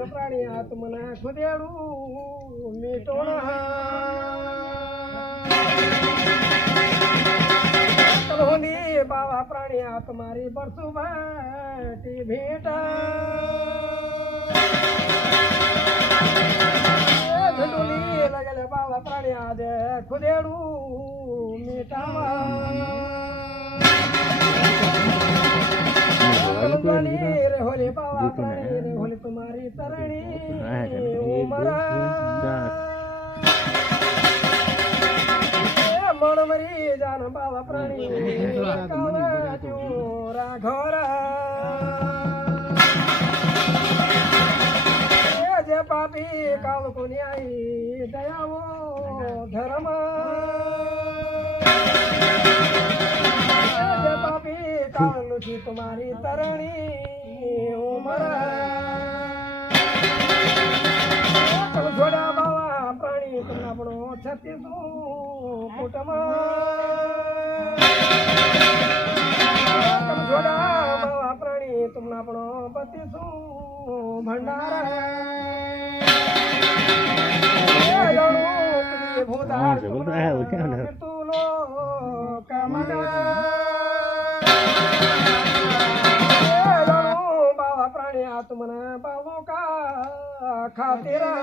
वीर प्राणी आत्मना खुदेडू मिटोणा होली बाबा प्राणी आत्मारी बरसुबाटी भेटा झटुली लगले बाबा प्राणी आदे खुदेडू मिटावा रे होली बाबा प्राणी रे होली तुम्हारी तरणी उमरा मनमरी जान बाबा प्राणी राघोरा जे पापी काल कोणी आई दयावो धर्म जे पापी काल लुची तुम्हारी तरणी उमरा जोड्या बाबा प्राणी तुमना पडो छत्तीसू कुटुंब जोड्या बाबा प्राणी तुमना पडो बत्तीसू भंडारा भूतार तुलो कमला बाबा प्राणी आत्मना बाबू का खातीरा